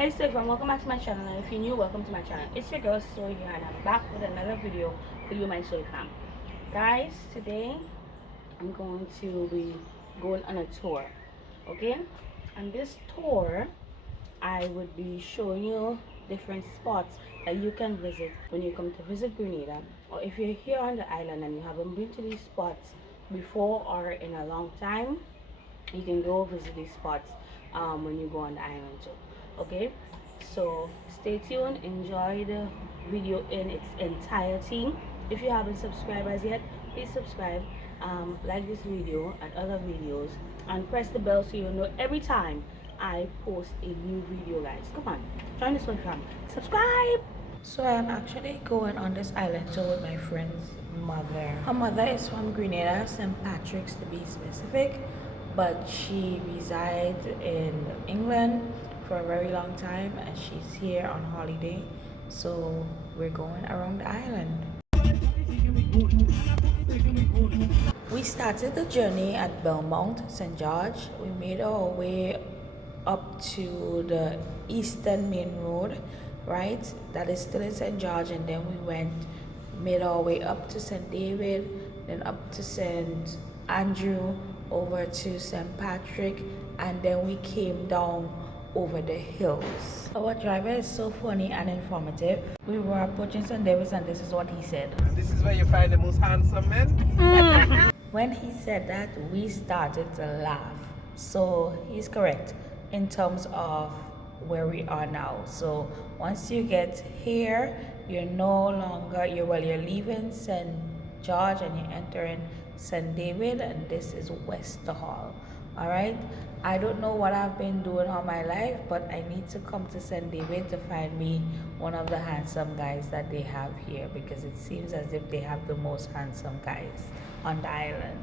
Hey Stephen, welcome back to my channel, and if you're new, welcome to my channel. It's your girl Soy here, and I'm back with another video for you, my Soy fam. Guys, today I'm going to be going on a tour, okay? And this tour, I would be showing you different spots that you can visit when you come to visit Grenada, or if you're here on the island and you haven't been to these spots before or in a long time, you can go visit these spots when you go on the island too. Okay, so stay tuned, enjoy the video in its entirety. If you haven't subscribed as yet, please subscribe, like this video and other videos, and press the bell so you'll know every time I post a new video. Guys, come on, join this one, fam. Subscribe. So I am actually going on this island tour with my friend's mother. Her mother is from Grenada, St. Patrick's to be specific, but she resides in England for a very long time and she's here on holiday. So we're going around the island. We started the journey at Belmont, St. George. We made our way up to the Eastern Main Road, right? That is still in St. George, and then we made our way up to St. David, then up to St. Andrew, over to St. Patrick, and then we came down over the hills. Our driver is so funny and informative. We were approaching St. David's and this is what he said. This is where you find the most handsome men. When he said that, we started to laugh. So he's correct in terms of where we are now. So once you get here, you're no longer, you're leaving St. George and you're entering St. David, and this is Wester Hall. All right, I don't know what I've been doing all my life, but I need to come to St. David to find me one of the handsome guys that they have here, because it seems as if they have the most handsome guys on the island.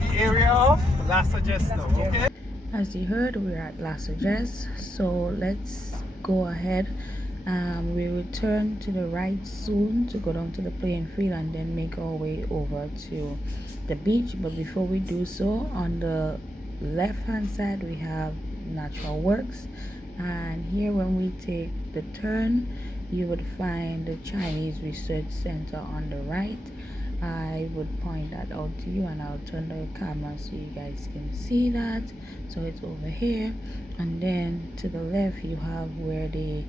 The area of La Sagesse now, okay? As you heard, we're at La Sagesse, so let's go ahead. We will turn to the right soon to go down to the playing field and then make our way over to the beach. But before we do so, on the left hand side we have Natural Works, and here when we take the turn you would find the Chinese Research Center on the right. I would point that out to you and I'll turn the camera so you guys can see that. So it's over here, and then to the left you have where they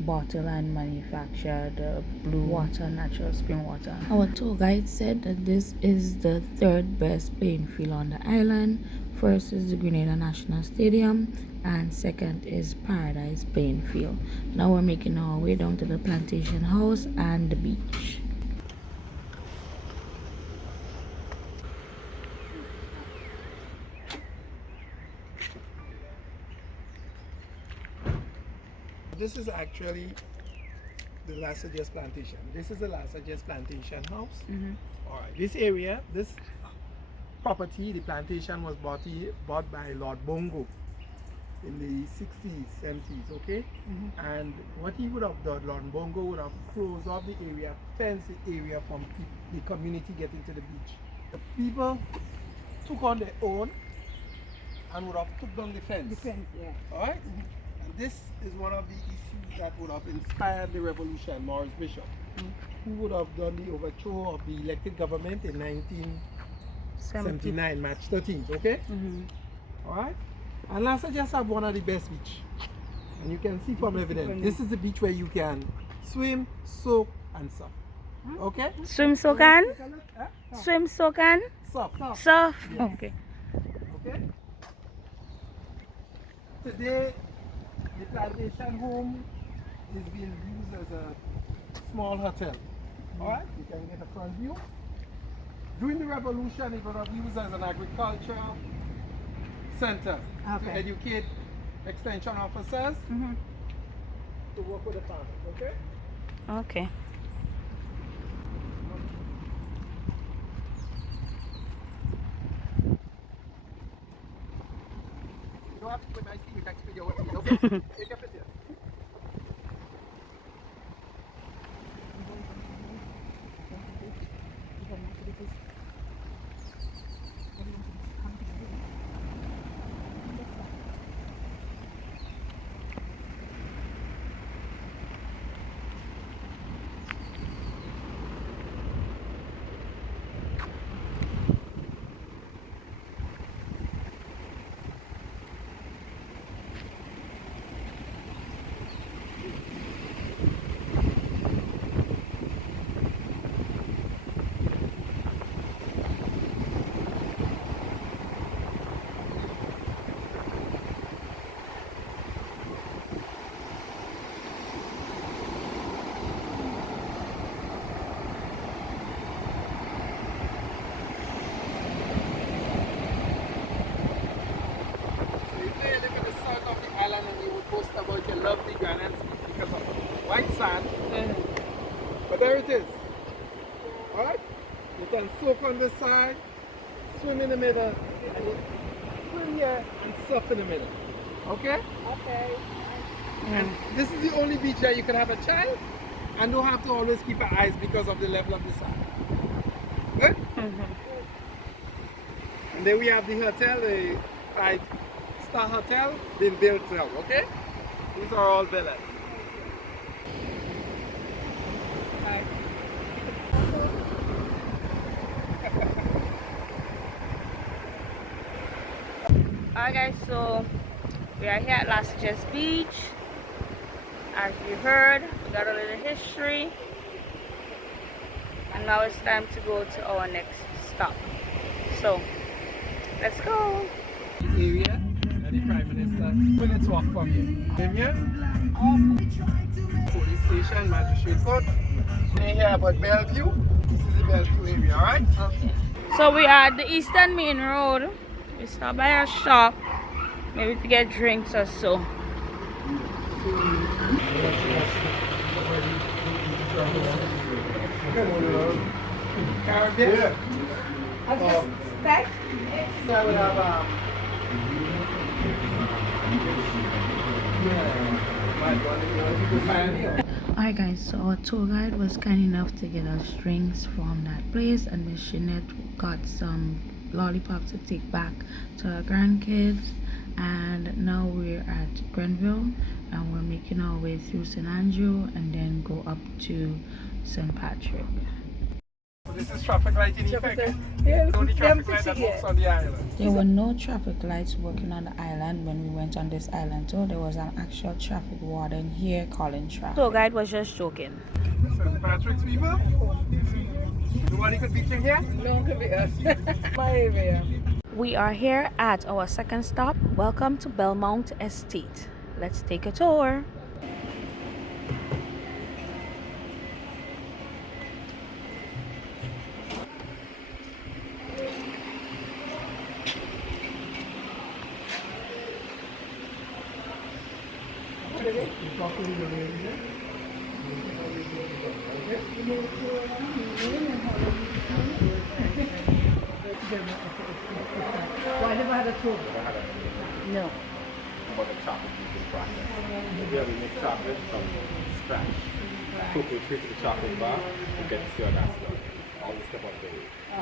bottle and manufacture the blue water, natural spring water. Our tour guide said that this is the third best playing field on the island. First is the Grenada National Stadium and second is Paradise Playing Field. Now we're making our way down to the plantation house and the beach. This is actually the La Sagesse plantation. This is the La Sagesse plantation house. All right, this area, this property, the plantation was bought by Lord Bongo in the 60s, 70s, okay? And what he would have done, Lord Bongo would have closed off the area, fenced the area from the community getting to the beach. The people took on their own and would have took down the fence. Yeah. All right? And this is one of the issues that would have inspired the revolution, Maurice Bishop, who would have done the overthrow of the elected government in 1979, March 13th, okay? All right? And La Sagesse have one of the best beach. And you can see from evidence, this is the beach where you can swim, soak, and surf. Okay? Swim, soak, and? Swim, soak, and? Surf. Surf. Yes. Okay. Okay? Today, the plantation home is being used as a small hotel. Alright? You can get a front view. During the revolution, it was used as an agricultural center to educate extension officers to work with the farmers. Okay? Okay. You don't have to put my team with video. Okay? Take a picture. white sand. But there it is. Alright? You can soak on the side, swim in the middle, and you swim here and surf in the middle. Okay? Okay. And this is the only beach that you can have a child and don't have to always keep your eyes because of the level of the sand. Good? And then we have the hotel, the 5-star hotel, been built now, okay? These are all villas. Alright guys, so we are here at Las Sages Beach. As you heard, we got a little history. And now it's time to go to our next stop. So, let's go. The area and the Prime Minister, minutes walk from here. In here, police station, magistrate court. We're here about Bellevue. This is the Bellevue area, alright? Okay. So we are at the Eastern Main Road. We stop by a shop, maybe to get drinks or so. Caribbean? Yeah. Alright guys, so our tour guide was kind enough to get us drinks from that place, and Miss Jeanette got some lollipops to take back to our grandkids. And now we're at Grenville and we're making our way through St. Andrew and then go up to St. Patrick. This is traffic light in effect. The only traffic light that works on the island. There were no traffic lights working on the island when we went on this island, so there was an actual traffic warden here calling traffic. So guide was just joking. St. Patrick's people? Nobody could beat you here? No, could be us. My area. We are here at our second stop. Welcome to Belmont Estate. Let's take a tour. Well, I never had a tour. No. About the chocolate making process. Here we make chocolate from scratch. Cocoa tree to the chocolate bar, you get to see how that's done. All the stuff up there.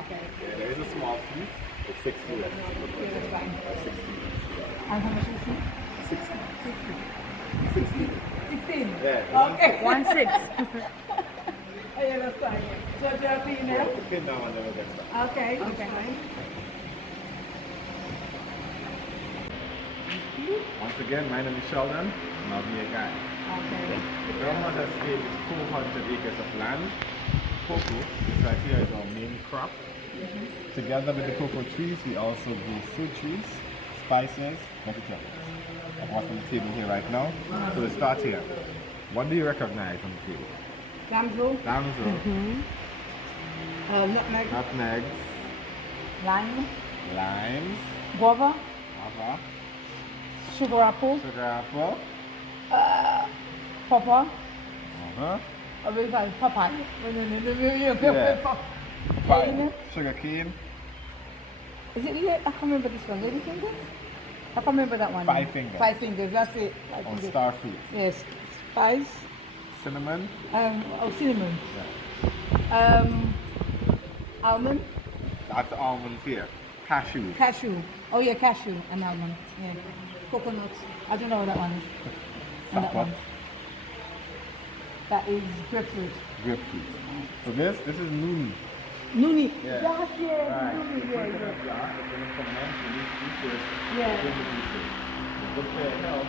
Okay. Yeah, there is a small fee, it's 6 euros. That's fine. 60. And how much is it? 60. 16. Yeah. Okay. 1-6. I understand. So do I pay now? The pin down and then we'll get started. Okay. Okay. Once again, my name is Sheldon, and I'll be your guide. Okay. The Belmont Estate is 400 acres of land. Cocoa, this right here is our main crop. Together with the cocoa trees, we also grow fruit trees, spices, vegetables. Like what's on the table here right now. So we'll start here. What do you recognize on the table? Damsel. Damsel, Nutmeg. nutmegs, Lime. limes, Guava. guava, Sugar apple. sugar apple, Papa. uh-huh, Papaya. Yeah. Cane. sugar cane, Is it? I can't remember this one. Lady fingers? I can't remember that one. 5 fingers. 5 fingers. That's it. or star fruit, Yes. Spice. cinnamon, Cinnamon. yeah. Almond. That's the almonds here. Cashews. Cashew. Oh yeah, cashew and almond. Yeah. Coconuts. I don't know what that one is. And that Sapot. one. That is grapefruit. Grapefruit. So this is Nuni. Nuni. Yeah. That's Right. Nuni. Put it in a jar, it's going to ferment, release juices, Yeah. drink the juices. It's good for your health,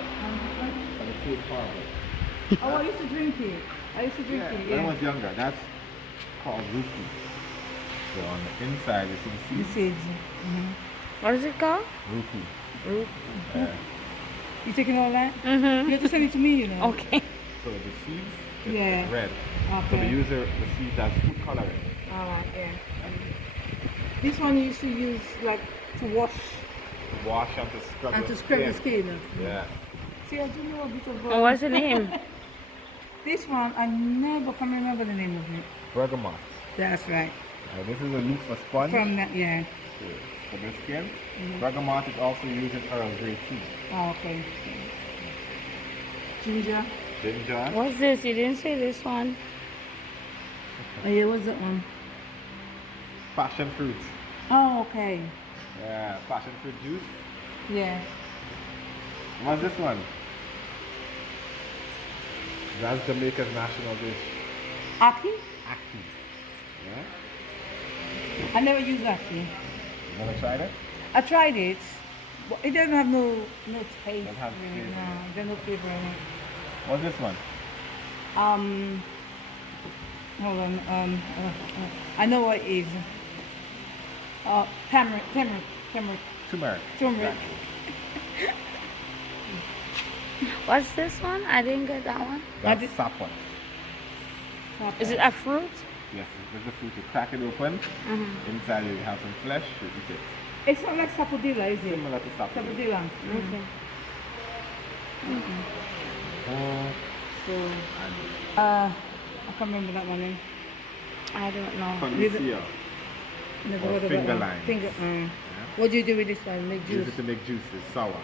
and it tastes horrible. Oh, I used to drink it. I used to drink Yeah, it. when I Yeah. was younger, that's called ruku. So on the inside, you see The the seeds. seeds. What is it called? Ruku. Yeah. You taking all that? You Mm-hmm. have to send it to me, you know. Okay. So the seeds, Yeah. it's red. So they Okay. use the seeds as food coloring. Alright, yeah. This one you used to use like to wash To wash and to scrub and your to scrub the skin. Yeah. See, I do know a bit of. And what's the name? This one, I never can remember the name of it. Bergamot. That's right. This is a loofah sponge From that, yeah. for the skin. Bergamot is also used in Earl Grey tea. Oh, okay. Ginger. Ginger. What's this? You didn't say this one. Oh, yeah, what's that one? Passion fruit. Oh, okay. Yeah, passion fruit juice. Yeah. What's this one? That's Jamaica's national dish. Aki? Ackee. Yeah? I never used Aki. You never tried it? I tried it, but it doesn't have no taste. Doesn't have really. flavor. No, there's no flavor in it. What's this one? Hold on. I know what it is. Turmeric. Turmeric. Turmeric. What's this one? I didn't get that one. That's sapon. Is it a fruit? Yes, it's the fruit. You crack it open. Inside you have some flesh. You eat it. It's not like sapodilla, is it? Similar to sapon. Sapodilla. Okay. I can't remember that one name. I don't know. Condicia. Never Or heard of finger that one. lime. Finger. What do you do with this one? Make Use juice. it to make juice. It's sour. Yeah.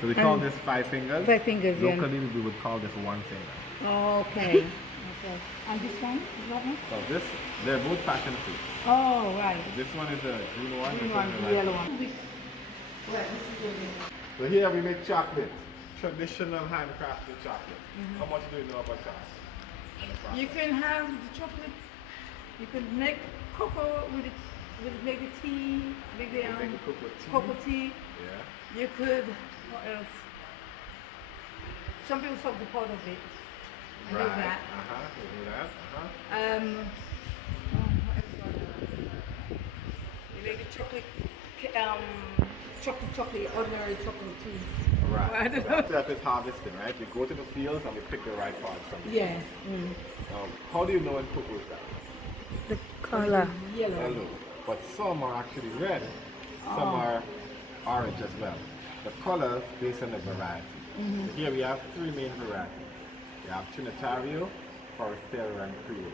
So we call this 5 fingers. 5 fingers, yeah. Locally we would call this 1 finger. Oh, okay. Okay. And this one? Is that one? So this, they're both passion fruits. Oh, right. This one is a green one. Green This one, is a the red yellow one. one. Right, this is good. So here we make chocolate. Traditional handcrafted chocolate. How much do you know about chocolate? And the process? You can have the chocolate. You can make cocoa with it. Make the tea. Make the You make a cocoa tea. cocoa tea. Yeah. You could. What else? Some people soak the pot of it. I know that. You do that. What else? You make the chocolate. Chocolate, ordinary chocolate tea. Right. So that step is harvesting, right? We go to the fields and we pick the right parts from the Yeah. How do you know when cocoa is done? The color. Yellow. Yellow. But some are actually red. Some are orange as well. The colors based on the variety. So here we have 3 main varieties. We have Trinitario, Forastero, and Creole.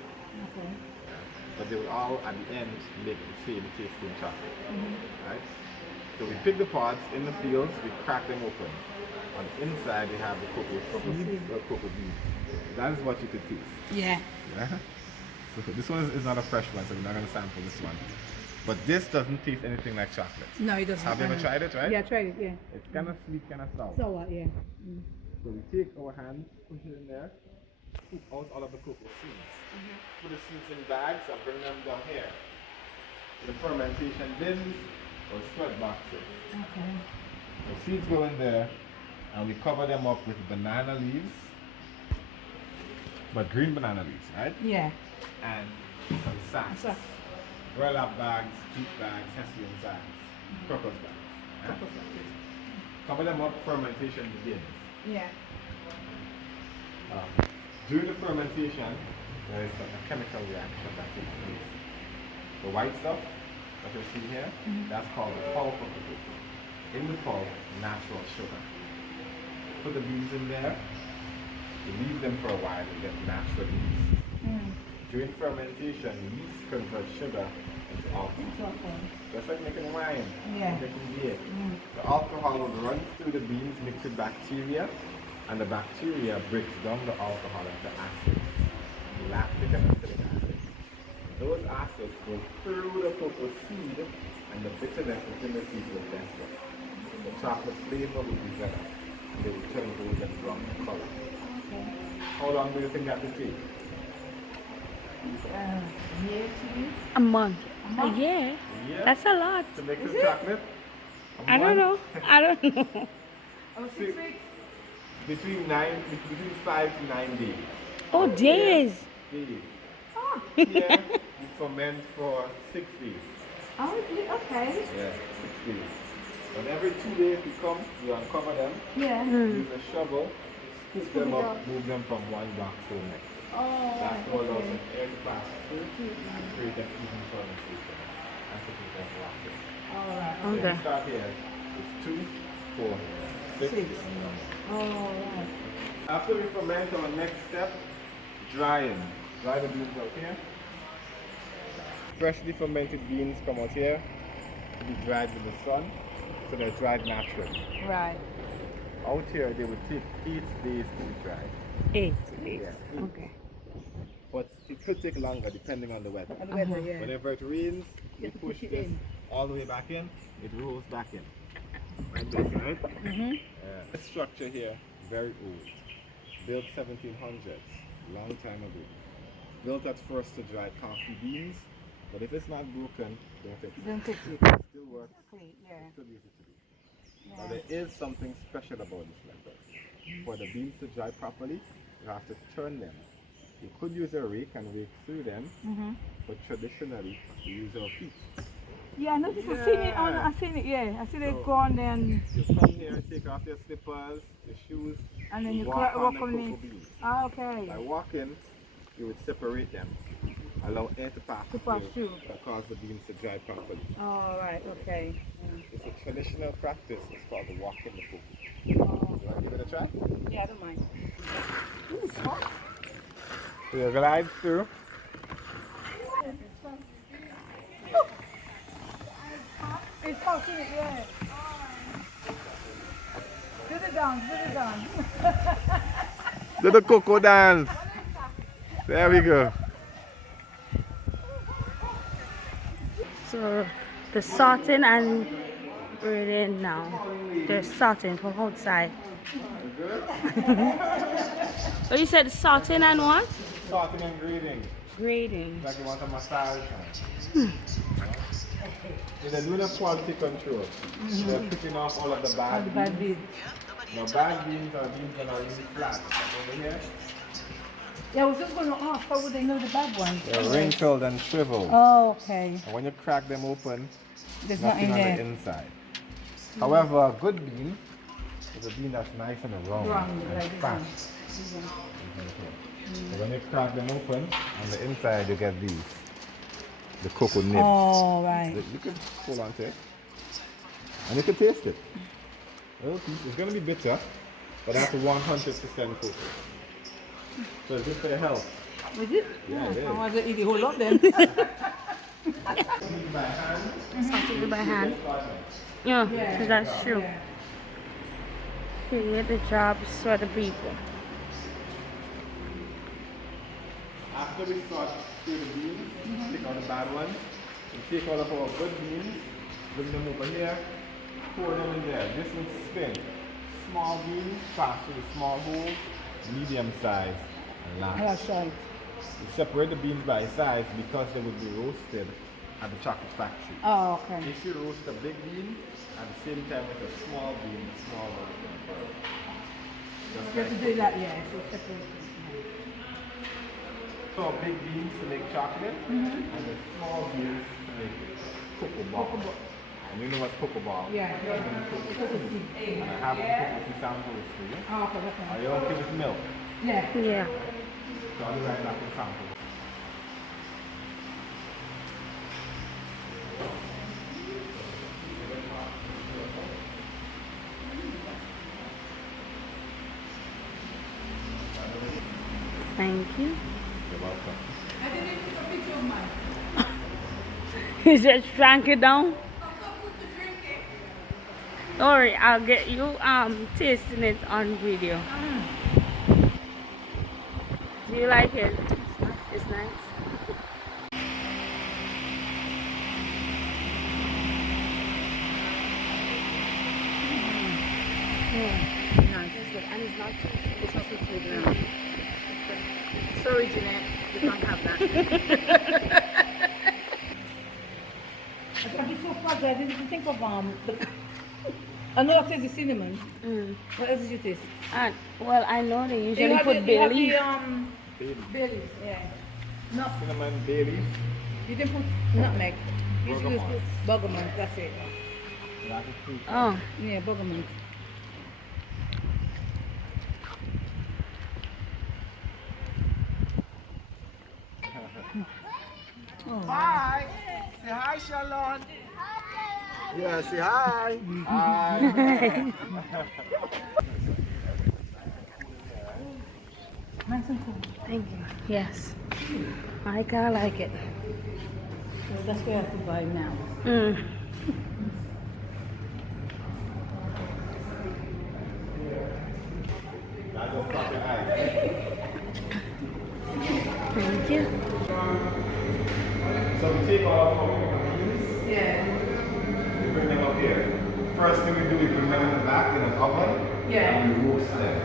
Okay. But they will all at the end make the same tasting chocolate. Right? So we pick the pods in the fields, we crack them open. On the inside we have the cocoa seeds or cocoa beans. That is what you could taste. Yeah. Yeah? So this one is not a fresh one, so we're not going to sample this one. But this doesn't taste anything like chocolate. No, it doesn't. Have you ever tried it, right? Yeah, I tried it, yeah. It's kind of sweet, kind of sour. So what, yeah. So we take our hands, push it in there, scoop out all of the cocoa seeds. Put the seeds in bags and bring them down here. The fermentation bins or sweat boxes. Okay. The seeds go in there and we cover them up with banana leaves, but green banana leaves, right? Yeah. And some sacks. Sack. Burlap bags, jute bags, hessian bags, crocus bags. Yeah? Cover them up, fermentation begins. Yeah. During the fermentation, there is a chemical reaction that takes place. The white stuff that you see here, that's called the pulp of the cocoa. In the pulp, natural sugar. Put the beans in there, you leave them for a while, you get natural yeast. During fermentation, yeast converts sugar into alcohol. Just like making wine, Yeah. making beer. The alcohol will run through the beans, mix with bacteria, and the bacteria breaks down the alcohol into acids, lactic and acidic acids. Those acids go through the cocoa seed, and the bitterness within the seed will lessen. The chocolate flavor will develop, and they will turn golden brown in color. How long do you think that will take? Year to do? A month. A month? A year. Yeah. That's a lot. To make some chocolate? A I don't know. month? I don't know. Oh, 6 weeks? Between 5 to 9 days. Oh, days. Days. Oh. Here, we ferment for 6 days. Oh, okay. Yeah, 6 days. And every 2 days we come, we uncover them, Yeah. use a shovel, scoop Scoop them it up, up. move them from one box to the next. Oh, That's what allows okay. an air to pass through and create an even fermentation. That's what we call rocket. All right. So Okay. we start here. It's 2, 4, 6. Oh, right. After we ferment, our next step, drying. Dry the beans out here. Freshly fermented beans come out here to be dried in the sun, so they're dried naturally. Right. Out here, they would take 8 days to be dried. 8 days. Yeah. Okay. But it could take longer depending on the weather. And the weather, yeah. Whenever it rains, You we have to push push it this in. all the way back in, it rolls back in. Like this, right? Mm-hmm. This structure here, very old. Built 1700s, long time ago. Built at first to dry coffee beans, but if it's not broken, don't fix it. Don't fix it. It still works, Okay, yeah. still easy to do. Now there is something special about this method. For the beans to dry properly, you have to turn them. You could use a rake and rake through them, Mm-hmm. but traditionally we use our feet. Yeah, I noticed. I've seen it. I've seen it. Yeah, I see they So- go on there and You come here, take off your slippers, your shoes, then you walk walk the on cocoa it. beans. Ah, okay. By walking, you would separate them, allow air to pass, To pass through. that cause the beans to dry properly. All right. Okay. It's a traditional practice. It's called the walking the cocoa. Oh. You want to give it a try? Yeah, I don't mind. Ooh, it's hot. So you glide through. It's hot, isn't it? Yeah. Do the dance. Do the dance. Do the cocoa dance. There we go. So the sorting and breeding now. They're sorting from outside. Oh, you said sorting and what? Sorting and grading. Grading. Like you want a massage. They're doing a quality control. They're picking off all of the bad beans. Bad beat. Now bad beans are beans that are really flat. Over here, Yeah, I was just going to ask, how would they know the bad ones? they're wrinkled and shriveled. Oh, okay. And when you crack them open, There's nothing nothing on there. the inside. However, a good bean is a bean that's nice and round Round, and like this fat. one. So when you crack them open, on the inside you get these, the cocoa nibs. Oh, right. You can hold on to it, and you can taste it. A little piece. It's going to be bitter, but that's 100% cocoa. So it's good for your health. Is it? Yeah, it is. I want to eat the whole lot then. By hand. Sorting by hand. Yeah, so that's true. Yeah. Create the jobs for the people. After we sort through the beans, take out the bad ones, and take all of our good beans, bring them over here, pour them in there. This will spin. Small beans pass through the small holes, medium size, and large. That's right. We separate the beans by size because they would be roasted at the chocolate factory. Oh, okay. If you roast a big bean at the same time with a small bean, the small one is going to burn. Just You have to like do that, yeah. So separate. so big beans to make chocolate and the small beans to make cocoa ball. And you know what's cocoa ball? Yeah. And I have the cocoa samples for you. Oh, okay, that's Are fine. you okay with milk? Yeah. Yeah. So I'll be right back with samples. Thank you. You're welcome. I didn't even take a picture of mine. You just drank it down? I'm not put the drink in. Don't worry, I'll get you tasting it on video. Do you like it? It's nice. Nice. It's good. And it's not too sweet now. Sorry, Jeanette. You can't have that. It's so fast. I didn't even think of I know that is the cinnamon. What else did you taste? And, well, I know they usually You have put the- you bay have leaf. the, Baby. bay leaf, yeah. No, Cinnamon, bay leaf, you didn't put nutmeg. You just Bergamot. put bergamot. That's it. that's a fruit. Oh, Yeah, bergamot. Hi. Say hi, Charlotte. Yeah, say hi. Nice and cool. Thank you. Yes. I kinda like it. So that's where I have to buy now. Mm. Thank you. So we take all of our beans, Yeah. we bring them up here. First thing we do, we bring them in the back in an oven, Yeah. and we roast them.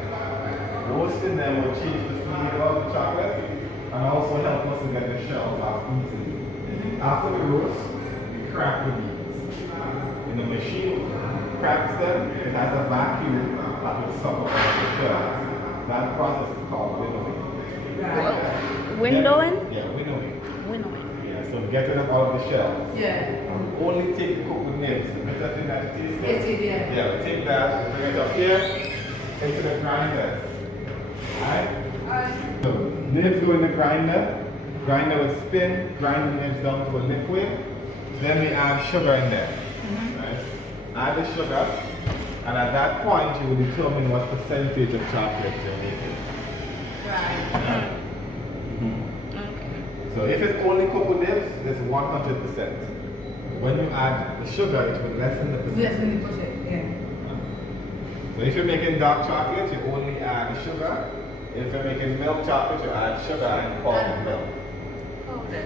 Roasting them will change the flavor of the chocolate and also help us to get the shells off easily. After we roast, we crack the beans. In the machine cracks them, it has a vacuum that will suck up the shells. That process is called winnowing. Windowing? Yeah, winnowing. Winnowing. Yeah, so getting them out of the shells. Yeah. Only take the cocoa nibs. The better thing that it tastes. Yes, it is. Yeah, we take that, we bring it up here, into the grinder. Alright? So, nibs go in the grinder. Grinder will spin, grind the nibs down to a liquid. Then we add sugar in there. Right? Add the sugar, and at that point you will determine what percentage of chocolate you're making. Right. So if it's only cocoa nibs, it's 100%. When you add the sugar, it will lessen the percentage. Yes, when you push it, yeah. So if you're making dark chocolate, you only add sugar. If you're making milk chocolate, you add sugar and powdered milk. Okay.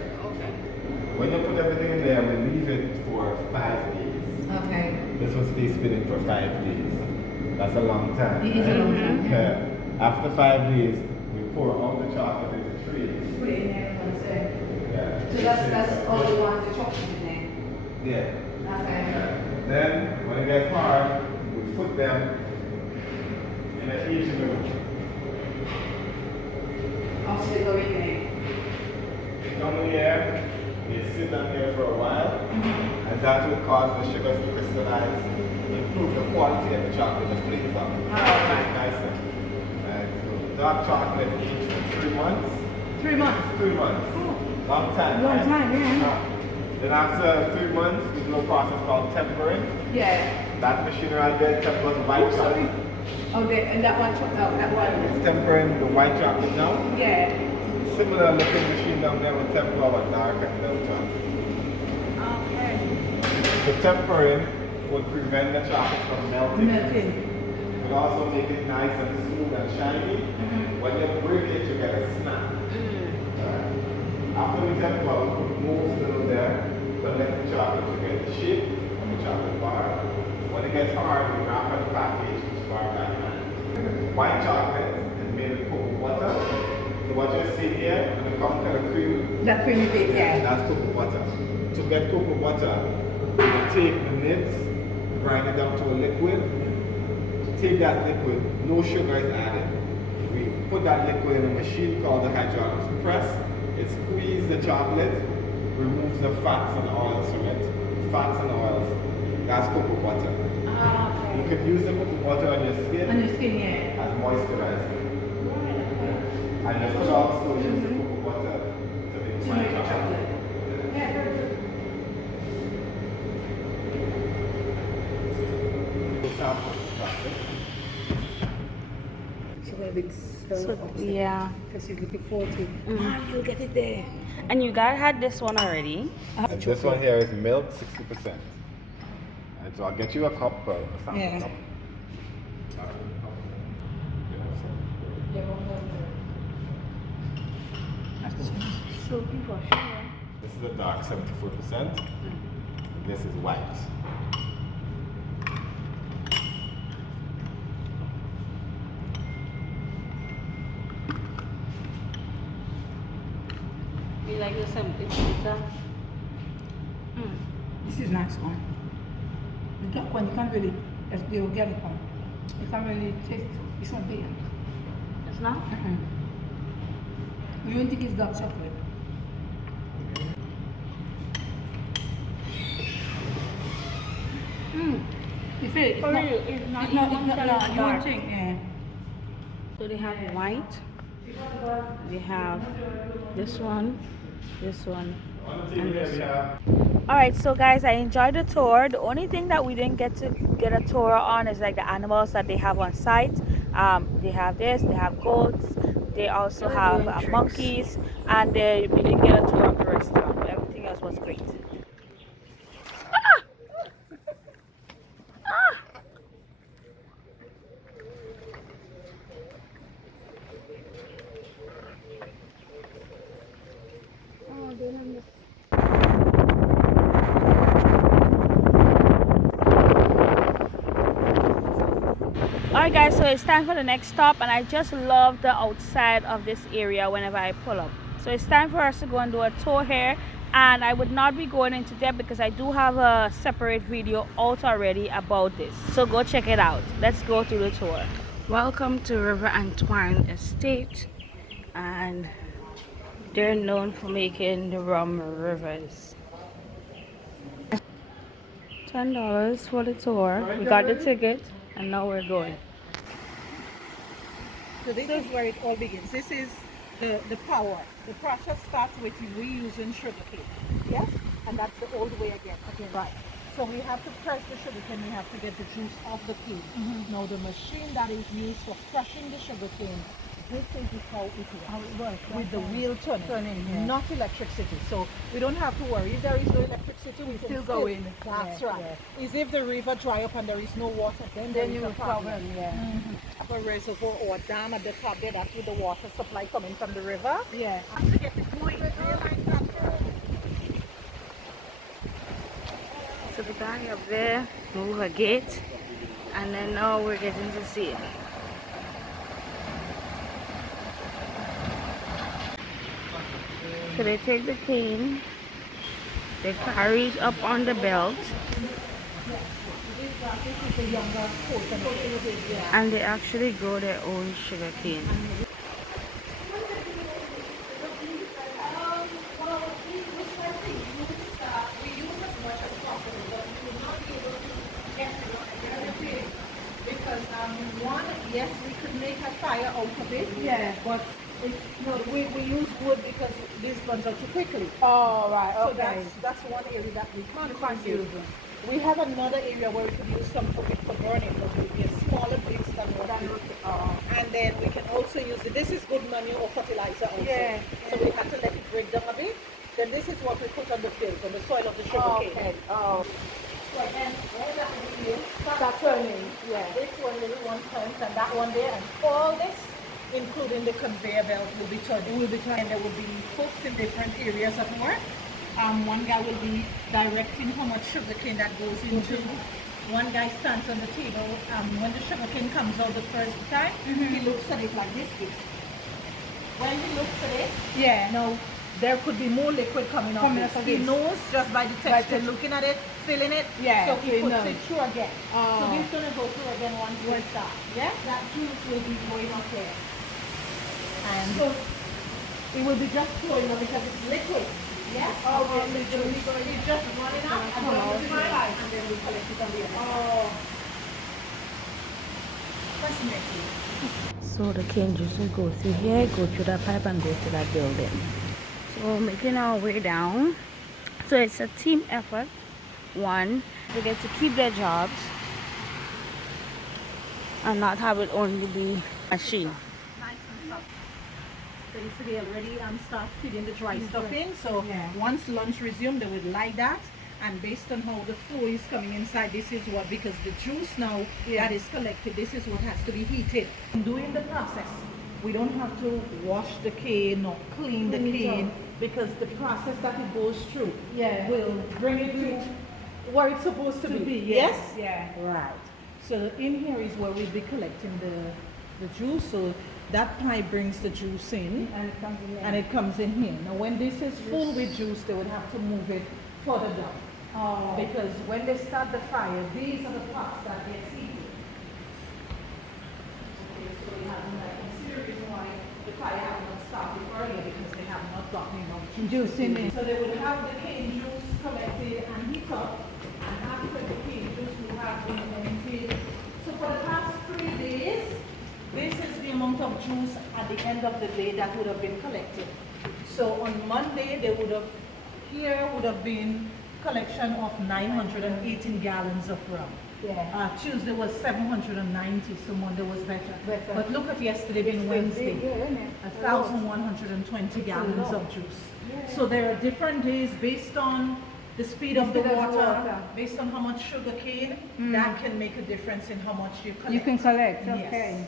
When you put everything in there, we leave it for 5 days. Okay. This will stay spinning for 5 days. That's a long time. It is a long time. Yeah. After 5 days, we pour all the chocolate into trays. Put it in there, I'm gonna say. Yeah. So that's all the ones, the chocolate in there. Yeah. Okay. Then, when it gets hard, we put them in an Asian room. I'll still go in there. They come in here, they sit down here for a while, and that will cause the sugars to crystallize, improve the quality of the chocolate, the flavor. It's nicer. And so, dark chocolate aged for 3 months. 3 months. 3 months. Long time. Long right? time, yeah. Then after 3 months, we do a process called tempering. Yeah. That machine right there tempers white chocolate. Okay, and that one, that one. It's tempering the white chocolate down. Yeah. Similar looking machine down there will temper our dark and milk chocolate. Okay. So tempering would prevent the chocolate from melting. Melting. It would also make it nice and smooth and shiny. When you break it, you get a snap. After we temper, we put molds still there to let the chocolate to get the shape of the chocolate bar. When it gets hard, we wrap and package each bar by hand. White chocolate is made with cocoa butter. So what you see here, when it comes to the cream, That creamy bit, yeah. that's cocoa butter. To get cocoa butter, you take the nibs, grind it down to a liquid. Take that liquid, no sugar is added. We put that liquid in a machine called the hydraulic press. It squeezes the chocolate, removes the fats and oils from it. Fats and oils, that's cocoa butter. You can use the cocoa butter on your skin On your skin, yeah. as moisturizer. And you could also use the cocoa butter to make To white make chocolate. chocolate. Yeah, very good. Sample the chocolate. She's gonna be So, yeah. because she's looking forward to it. You'll get it there. And you guys had this one already. And this one here is milk 60%. And so I'll get you a cup, a sample Yeah. cup. Soaking for sure. This is a dark 74%. This is white. You like this? This is nice one. The dark one, you can't really, as the organic one, you can't really taste it. It's not big. It's not? You don't think it's dark chocolate? You feel it? It's For not, you, it's not- It's you not, won't it's not, tell no, it's you dark. won't think, yeah. So they have white. We have this one, And this one. Alright, so guys, I enjoyed the tour. The only thing that we didn't get to get a tour on is like the animals that they have on site. They have this, they have goats, they also have monkeys, and we didn't get a tour of the restaurant, but everything else was great. Alright guys, so it's time for the next stop, and I just love the outside of this area whenever I pull up. So it's time for us to go and do a tour here, and I would not be going into depth because I do have a separate video out already about this. So go check it out. Let's go through the tour. Welcome to River Antoine Estate, and they're known for making the rum rivers. $10 for the tour. We got the ticket and now we're going. So this is where it all begins. This is the power. The process starts with reusing sugarcane. Yes? And that's the old way again. Right. So we have to press the sugarcane, we have to get the juice off the cane. Now the machine that is used for crushing the sugarcane, this is how it works. With the wheel turning, not electricity. So we don't have to worry. If there is no electricity, we can still go in. That's right. Is if the river dry up and there is no water, then you will problem. A reservoir or a dam at the top there, that's with the water supply coming from the river. Yeah. To get it going. So the guy up there moved a gate, and then now we're getting to see it. So they take the cane, they carry it up on the belt, and they actually grow their own sugar cane. Because one, yes, we could make a fire out of it. Yeah. But we use wood because this burns out too quickly. Oh, right. Okay. So that's one area that we can't use. We have another area where we could use some for burning, but it would be a smaller bits than what and then we can also use it. This is good manure or fertilizer also. Yeah. So we have to let it break down a bit. Then this is what we put on the fields, on the soil of the sugar cane. Okay. Oh. So then all that we use start turning. Yeah. This one turns, and that one there, and all this, including the conveyor belt, will be turned. And there will be folks in different areas of work. One guy will be directing how much sugarcane that goes into. One guy stands on the table. When the sugarcane comes out the first time, he looks at it like this. When he looks at it, no, there could be more liquid coming out. He knows just by the texture, looking at it, feeling it. Yeah. So he puts it through again. So he's gonna go through again once we start. Yeah. That juice will be going up there, and so it will be just flowing up because it's liquid. Yeah. Okay. So it's just running up and then we collect it on the other. Oh. Fascinating. So the cane juice will go through here, go through that pipe, and go to that building. So making our way down. So it's a team effort. One, they get to keep their jobs and not have it only be a machine. Nice and soft. So they already start feeding the dry stuff in. So once lunch resumes, they would like that. And based on how the flow is coming inside, this is what, because the juice now that is collected, this is what has to be heated. During the process, we don't have to wash the cane or clean the cane, because the process that it goes through will bring it to where it's supposed to be. Yes? Yeah. Right. So in here is where we'll be collecting the juice. So that pipe brings the juice in, and it comes in here. Now when this is full with juice, they would have to move it further down. Because when they start the fire, these are the pots that get heated. Okay, so you have the reason why the fire has not started earlier, because they have not gotten enough juice in it. So they would have the cane juice collected and heat up, and after the cane juice will have been emptied. So for the past 3 days, this is the amount of juice at the end of the day that would have been collected. So on Monday, they would have here would have been collection of 918 gallons of rum. Yeah. Tuesday was 790, so Monday was better. But look at yesterday being Wednesday, 1,120 gallons of juice. So there are different days based on the speed of the water, based on how much sugar cane, that can make a difference in how much you collect. You can collect, Yes. okay.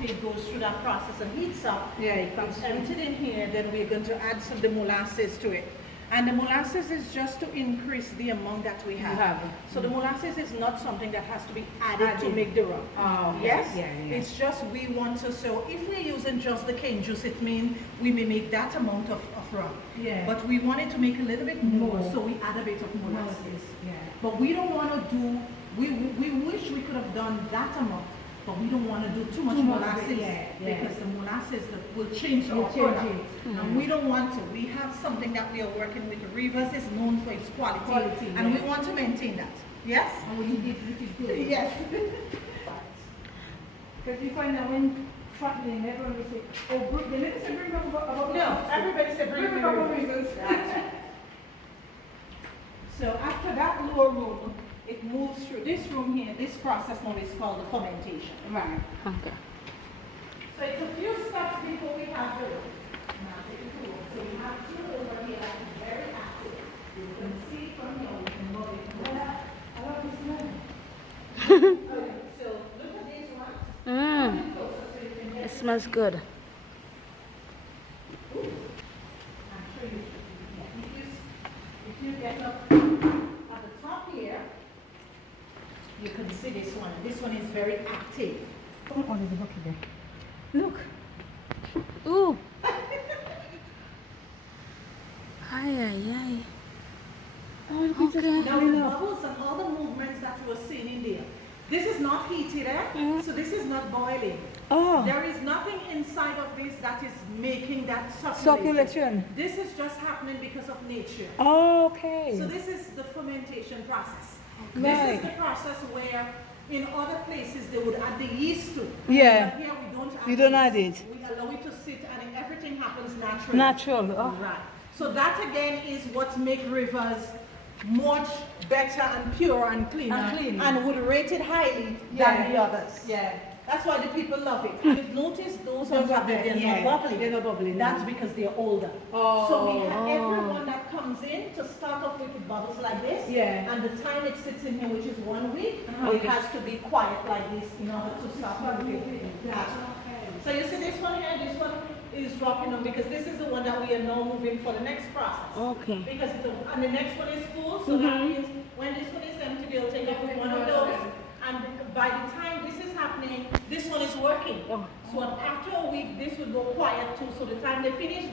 It goes through that process and heats up. Yeah, it comes It's emptied in here, then we're going to add some of the molasses to it. And the molasses is just to increase the amount that we have. So the molasses is not something that has to be added to make the rum. Oh, yes? yeah. It's just we want to, so if we're using just the cane juice, it means we may make that amount of rum. Yeah. But we wanted to make a little bit more, so we add a bit of molasses. Yeah. But we don't want to do, we wish we could have done that amount, but we don't want to do too much molasses because the molasses will change our product. And we don't want to. We have something that we are working with. Rivers is known for its quality, and we want to maintain that. Yes? And we did good. Yes. Because you find that when traveling, everyone will say, oh, they never say bring up about No, everybody said bring up about reasons. So after that lower room, it moves through this room here. This process now is called the fermentation. Right. Okay. So it's a few steps before we have the so we have two over here that is very active. You can see from here, we can move it. I love this smell. So look at this one. Closer so you can get It smells good. I'm sure you if you get up at the top here, you can see this one. This one is very active. Oh, there's a bucket there. Look. Ooh. Ay. Oh, okay. Now the bubbles and all the movements that you are seeing in there, this is not heated, so this is not boiling. Oh. There is nothing inside of this that is making that Circulation. This is just happening because of nature. Oh, okay. So this is the fermentation process. Right. This is the process where in other places they would add the yeast to. Yeah. But here we don't add You don't yeast. add it. We allow it to sit and everything happens naturally. Natural. Oh. Right. So that again is what makes rivers much better and pure and cleaner and would rate it highly than the others. Yeah. That's why the people love it. You've noticed those ones up there, they're not bubbling. They're not bubbling. That's because they're older. Oh. So we have everyone that comes in to start off with bubbles like this. Yeah. And the time it sits in here, which is 1 week, it has to be quiet like this in order to start moving. So you see this one here, this one is dropping on because this is the one that we are now moving for the next process. Okay. Because and the next one is full, so that means when this one is empty, they'll take up one of those. And by the time this is happening, this one is working. So after a week, this will go quiet too. So the time they finish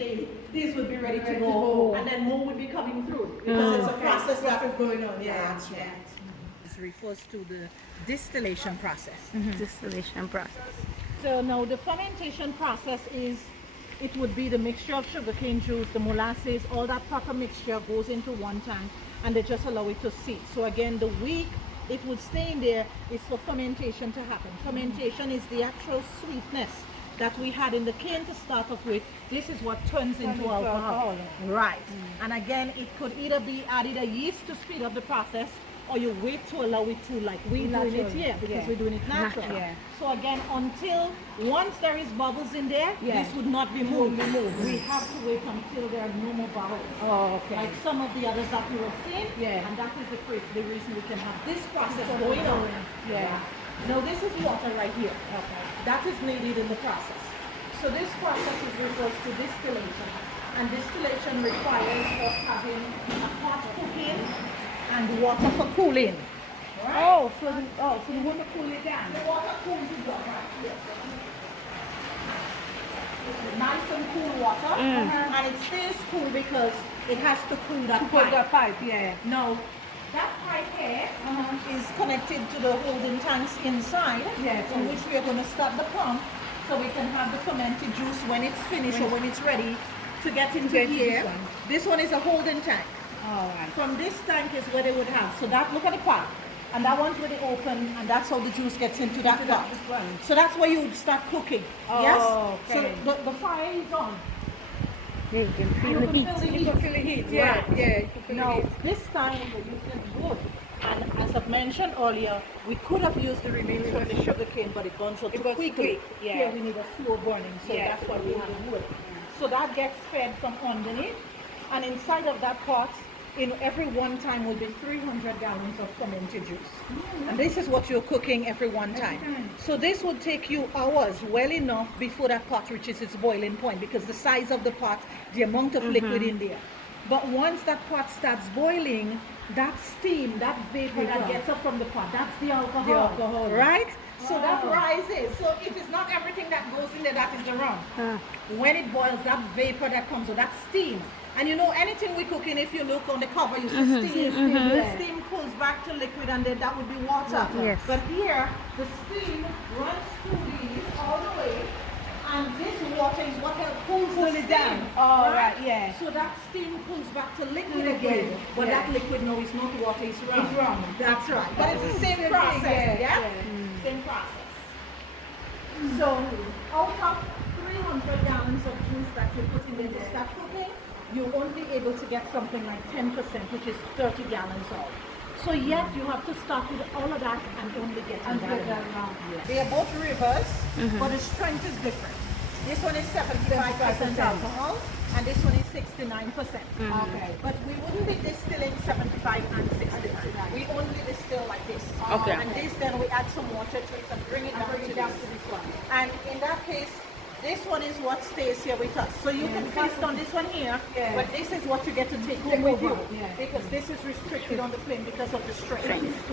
these will be ready to go, and then more will be coming through because it's a process that is going on. Yeah, that's right. This refers to the distillation process. Distillation process. So now the fermentation process is, it would be the mixture of sugarcane juice, the molasses, all that proper mixture goes into one tank and they just allow it to sit. So again, the week it would stay in there is for fermentation to happen. Fermentation is the actual sweetness that we had in the cane to start off with. This is what turns into alcohol. Right. And again, it could either be added a yeast to speed up the process, or you wait to allow it to, like we're doing it here because we're doing it natural. So again, until once there is bubbles in there, this would not be moved. We have to wait until there are no more bubbles. Oh, okay. Like some of the others that we were seeing. And that is the reason we can have this process going on. Now this is water right here. That is needed in the process. So this process is referred to distillation. And distillation requires us having a hot cooking and water for cooling. Right? Oh, so you want to cool it down? The water cools it down right here. It's nice and cool water, and it stays cool because it has to cool that pipe. The pipe, Now, that pipe here is connected to the holding tanks inside, in which we are going to start the pump so we can have the fermented juice when it's finished or when it's ready to get into here. This one is a holding tank. Alright. From this tank is where they would have. So that, look at the pot. And that one's really open, and that's how the juice gets into that pot. So that's where you would start cooking. Yes? Okay. So the fire is on. Yeah, you can feel the heat. You can feel the heat, yeah. Right. Yeah, you can feel the heat. This time we were using wood. And as I've mentioned earlier, we could have used the remains from the sugar cane, but it burns out too quickly. quick, yeah. Here we need a slow burning, so Yeah, that's why we have wood. So that gets fed from underneath. And inside of that pot, every one time will be 300 gallons of fermented juice. And this is what you're cooking every one time. So this would take you hours, well enough before that pot reaches its boiling point, because the size of the pot, the amount of liquid in there. But once that pot starts boiling, that steam, that vapor that gets up from the pot, that's the alcohol, right? So that rises. So it is not everything that goes in there that is the rum. When it boils, that vapor that comes, or that steam. And you know, anything we cook in, if you look on the cover, you see steam. The steam pulls back to liquid, and then that would be water. Yes. But here, the steam runs through these all the way, and this water is what pulls the steam down. Oh, right, yeah. So that steam pulls back to liquid again. But that liquid, no, it's not water, it's rum. It's rum. That's right. But it's the same process, yeah? Same process. So out of 300 gallons of juice that you put in there to start cooking, you're only able to get something like 10%, which is 30 gallons of. So yet you have to start with all of that and only get that. They are both rivers, but the strength is different. This one is 75% alcohol, and this one is 69%. Okay. But we wouldn't be distilling 75 and 69. We only distill like this. Okay. And this, then we add some water to it and bring it down to this one. And in that case, this one is what stays here with us. So you can feast on this one here, but this is what you get to take home with you. Because this is restricted on the plane because of the strength.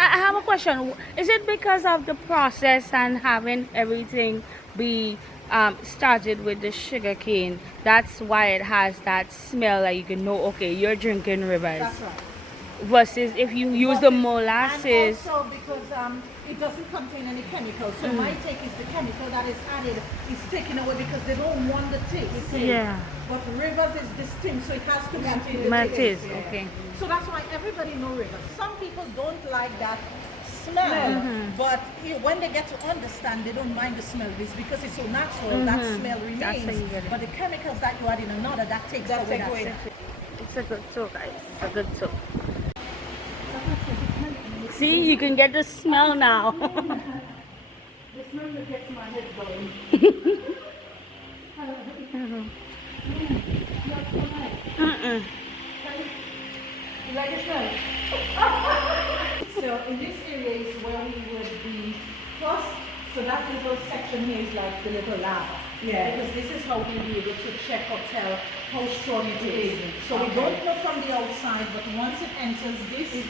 I have a question. Is it because of the process and having everything be started with the sugar cane? That's why it has that smell that you can know, okay, you're drinking rivers. That's right. Versus if you use the molasses. And also because it doesn't contain any chemicals. So my take is the chemical that is added is taken away because they don't want the taste. Yeah. But rivers is distinct, so it has to contain the My taste. taste, okay. So that's why everybody knows rivers. Some people don't like that smell, but when they get to understand, they don't mind the smell. It's because it's so natural, that smell remains. That's how you get it. But the chemicals that you add in another, that takes away that scent. It's a good tool, guys. It's a good tool. See, you can get the smell now. The smell that gets my head going. You like the smell? So in this area is where we would be first. So that little section here is like the little lava. Yeah. Because this is how we'll be able to check or tell how strong it is. So we don't know from the outside, but once it enters this,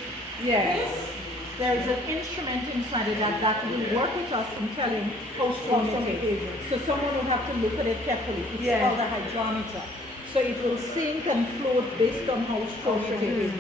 there is an instrument inside of that will work with us in telling how strong it is. So someone will have to look at it carefully. It's called a hydrometer. So it will sink and float based on how strong it is.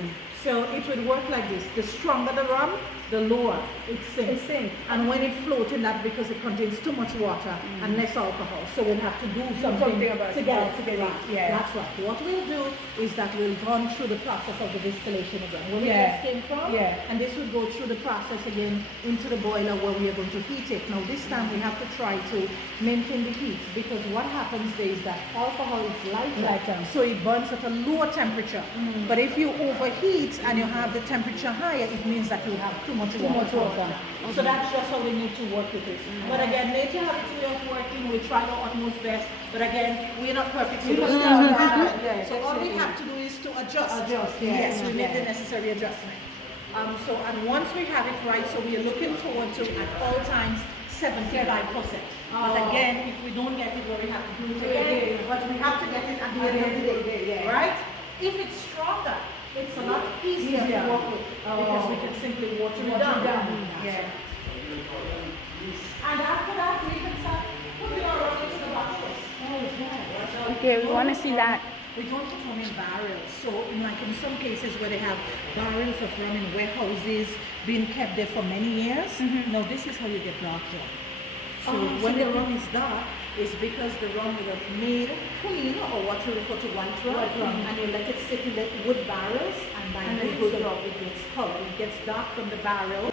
So it would work like this. The stronger the rum, the lower it sinks. And when it floats in that, because it contains too much water and less alcohol, so we'll have to do something about it. That's right. What we'll do is that we'll run through the process of the distillation again. Where this came from, and this will go through the process again into the boiler where we are going to heat it. Now this time we have to try to maintain the heat, because what happens there is that alcohol is lighter, so it burns at a lower temperature. But if you overheat and you have the temperature higher, it means that you have too much water. So that's just how we need to work with it. But again, nature has its way of working. We try our utmost best. But again, we're not perfect. So all we have to do is to adjust. Yes, we make the necessary adjustment. And once we have it right, so we are looking forward to, at all times, 75%. But again, if we don't get it, we have to do it again. But we have to get it at the end of the day, right? If it's stronger, it's a lot easier to work with, because we can simply water it down. And after that, we can start putting our rum into the bottles. Okay, we want to see that. We don't put rum in barrels. So, like in some cases where they have barrels of rum in warehouses being kept there for many years, now this is how you get dark rum. So when the rum is dark, it's because the rum would have made clean, or what you refer to white rum, and you let it sit in the wood barrels, and by then it gets color. It gets dark from the barrel.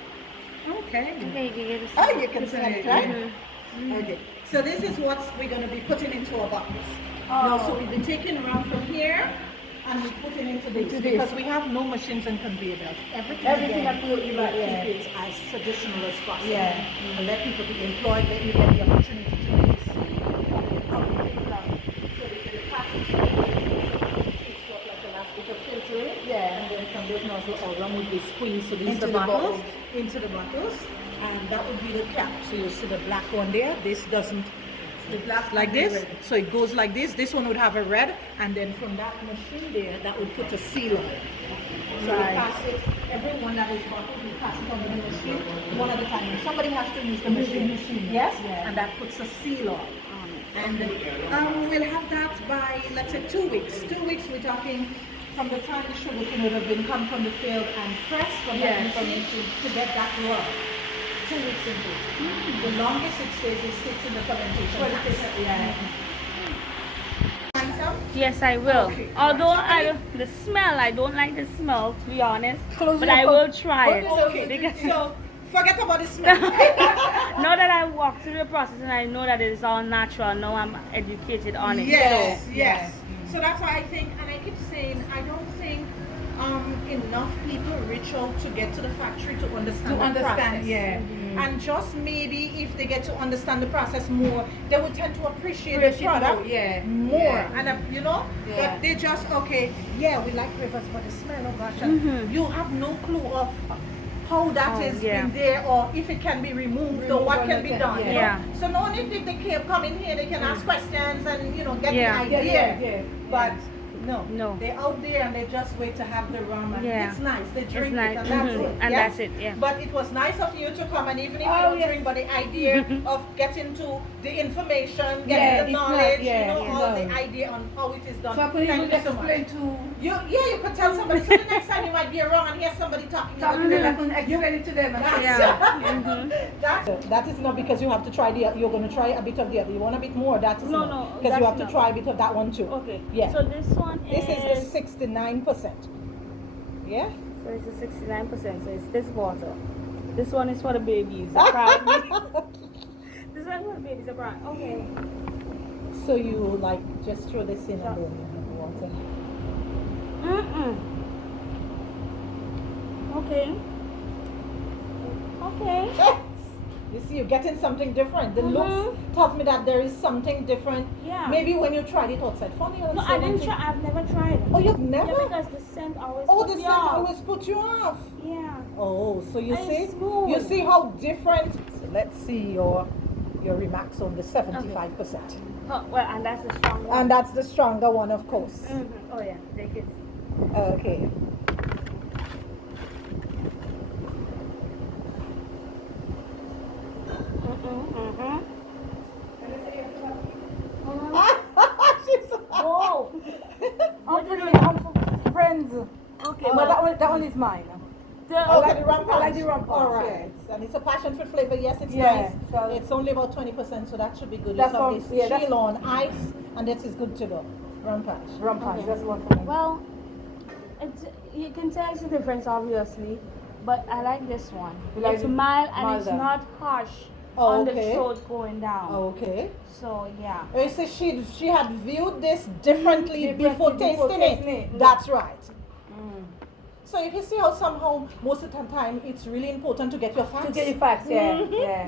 Okay. Okay, you can get Oh, you can smell it, right? Okay. So this is what we're going to be putting into our bottles. Now, so we'll be taking around from here and we're putting into this because we have no machines and conveyor belts. Everything absolutely right. Keep it as traditional as possible. Yeah. And let people be employed, let you get the opportunity to really see how we take it out. So we can pass it like elastic or filter it. Yeah. And then from this nozzle or rum would be squeezed so these the bottles into the bottles. And that would be the cap. So you'll see the black one there. This doesn't. The black like this, so it goes like this. This one would have a red, and then from that machine there, that would put a seal on it. So we pass it, everyone that is bottled, we pass it on the machine one at a time. Somebody has to use the machine. Yes, and that puts a seal on. And we'll have that by, let's say, 2 weeks. 2 weeks, we're talking from the time the sugar cane would have been come from the field and pressed from the machine to get that raw. 2 weeks into it. The longest it stays, it sits in the fermentation. Yes, I will. Okay. Although the smell, I don't like the smell, to be honest. But I will try it. Okay, Because so forget about the smell. now that I walked through the process and I know that it is all natural, now I'm educated on it. Yes, yes. So that's why I think, and I keep saying, I don't think enough people reach out to get to the factory to understand the process. And just maybe if they get to understand the process more, they would tend to appreciate the product more. And you know, but they just we like rivers, but the smell, oh gosh, and you have no clue of how that is in there, or if it can be removed, or what can be done. You know? So no one, if they come in here, they can ask questions and get the idea. But no, they're out there and they just wait to have the rum, and it's nice. They drink it, and that's it. And that's it. But it was nice of you to come, and even if you don't drink, but the idea of getting to the information, getting the knowledge, all the idea on how it is done. So I could even explain to you could tell somebody. So the next time you might be around and hear somebody talking about it, I can explain it to them. That is not because you have to try you're going to try a bit of the other. You want a bit more. That is not because you have to try a bit of that one too. Okay. Yeah. So this one is the 69%. Yeah. So it's the 69%. So it's this bottle. This one is for the babies. Apparently. This one is for the babies. Apparently. Okay. So you just throw this in and then the water. Okay. Okay. You see, you're getting something different. The looks tells me that there is something different. Yeah. Maybe when you tried it outside. Funny. No, I didn't try. I've never tried it. Oh, you've never? Yeah, because the scent always. The scent always put you off. Yeah. Oh, so you see? Smooth. You see how different. So let's see your remarks on the 75%. Oh, well, and that's the strong one. And that's the stronger one, of course. Oh yeah, they can see. Okay. Whoa! I'm for friends. Okay, But that one is mine. The rum punch. I like the rum punch. All right. And it's a passion fruit flavor. Yes, it's Yeah, nice. so- It's only about 20%, so that should be good. That's You have all- this yeah, that's- chill on ice, and that is good to go. Rum punch. Rum punch, that's one for me. Well, you can tell it's a difference, obviously, but I like this one. You like It's it mild and it's milder. not harsh Oh, on the okay. throat going down. Okay. So yeah. You see, she had viewed this differently before tasting it. That's right. So you can see how somehow most of the time it's really important to get your facts. To get the facts, yeah.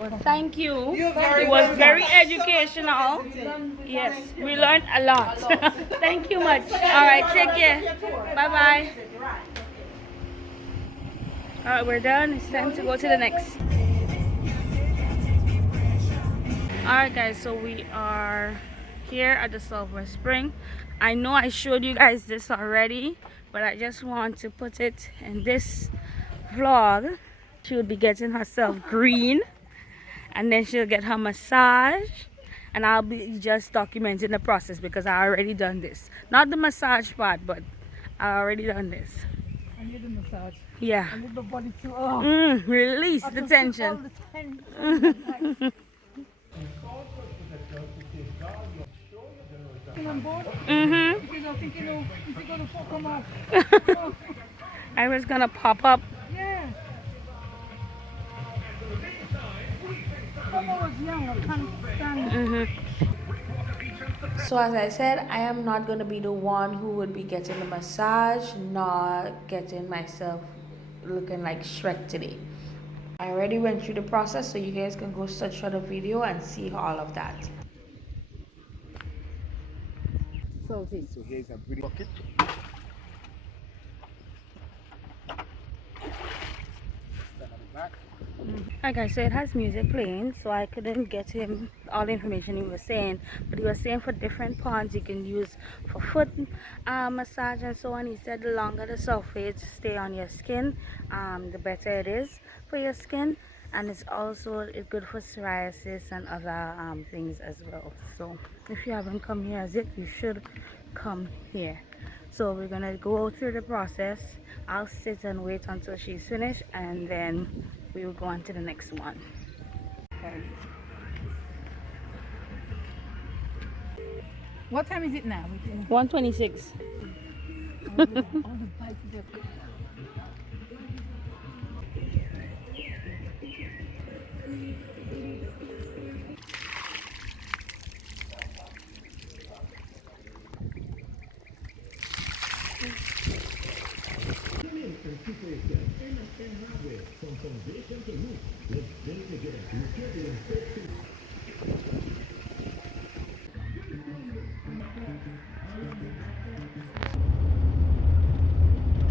Well, thank you. You're very It was welcome. very Thank you so much educational. for visiting. Yes, we learned a lot. Thank you much. All right, take care. Bye bye. All right, we're done. It's time to go to the next. All right, guys. So we are here at the Sulfur Spring. I know I showed you guys this already, but I just want to put it in this vlog. She will be getting herself green, and then she'll get her massage, and I'll be just documenting the process because I already done this. Not the massage part, but I already done this. I need a massage. Yeah. I need the body to Release the tension. On board, Mm-hmm. because I'm thinking, is it going to come off? I was gonna pop up. Yeah. young, I can't stand. So as I said, I am not going to be the one who would be getting the massage, nor getting myself looking like Shrek today. I already went through the process, so you guys can go search for the video and see all of that. So here's a pretty bucket. Stand on the back. Like I said, it has music playing, so I couldn't get him all the information he was saying. But he was saying for different ponds you can use for foot massage and so on. He said the longer the sulfates stay on your skin, the better it is for your skin. And it's good for psoriasis and other things as well. So if you haven't come here as yet, you should come here. So we're gonna go through the process. I'll sit and wait until she's finished, and then we will go on to the next one. Okay. What time is it now? 1:26. All the bikes there.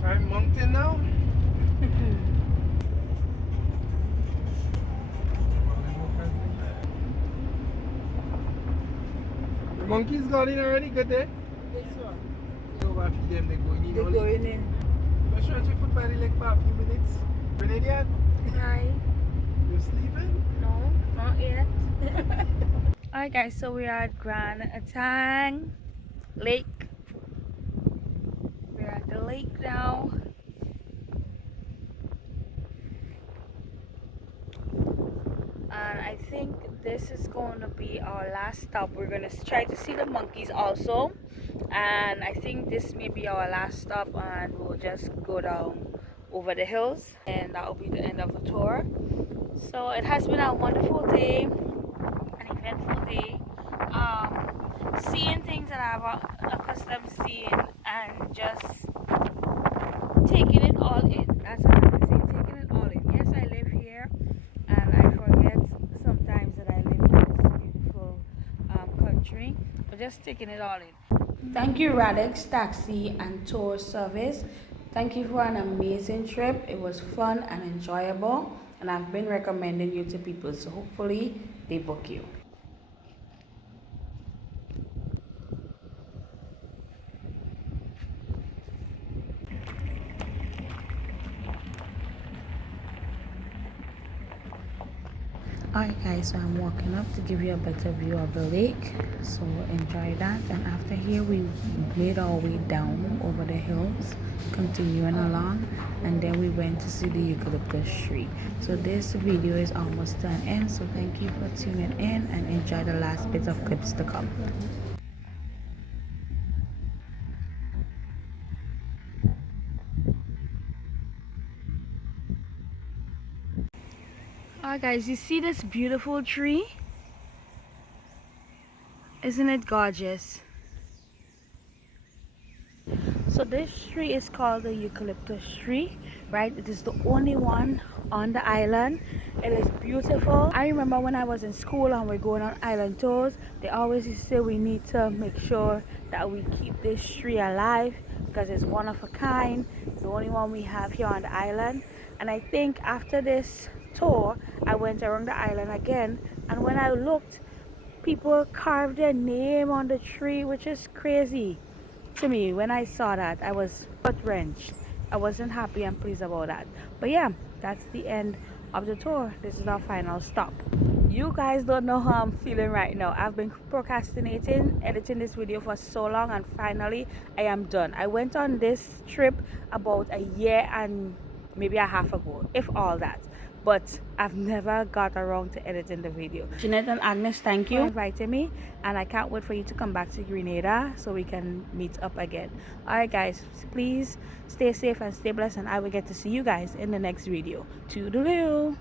I'm mountain now. The monkeys got in already, good day? This one. Over feed them, they going in. They're only. going in. But stretch your foot by the leg for a few minutes. Grenadian, Hi. you sleeping? No, not yet. Alright guys, so we are at Etang Lake. We're at the lake now. And I think this is going to be our last stop. We're going to try to see the monkeys also. And I think this may be our last stop, and we'll just go down over the hills, and that will be the end of the tour. So it has been a wonderful day, an eventful day. Seeing things that I've accustomed to seeing, and just taking it all in. That's what I'm saying, taking it all in. Yes, I live here, and I forget sometimes that I live in this beautiful country, but just taking it all in. Thank you, Radix Taxi and Tour Service. Thank you for an amazing trip. It was fun and enjoyable, and I've been recommending you to people, so hopefully they book you. Alright guys, so I'm walking up to give you a better view of the lake, so enjoy that. And after here we made our way down over the hills, continuing along, and then we went to see the eucalyptus tree. So this video is almost to an end, so thank you for tuning in and enjoy the last bits of clips to come. Alright guys, you see this beautiful tree? Isn't it gorgeous? So this tree is called the eucalyptus tree, right? It is the only one on the island. It is beautiful. I remember when I was in school and we're going on island tours, they always used to say we need to make sure that we keep this tree alive because it's one of a kind, the only one we have here on the island. And I think after this tour, I went around the island again, and when I looked, people carved their name on the tree, which is crazy to me. When I saw that, I was gut-wrenched. I wasn't happy and pleased about that. But yeah, that's the end of the tour. This is our final stop. You guys don't know how I'm feeling right now. I've been procrastinating editing this video for so long, and finally I am done. I went on this trip about a year and maybe a half ago, if all that, but I've never got around to editing the video. Jeanette and Agnes, thank you for inviting me, and I can't wait for you to come back to Grenada so we can meet up again. Alright guys, please stay safe and stay blessed, and I will get to see you guys in the next video. Toodaloo.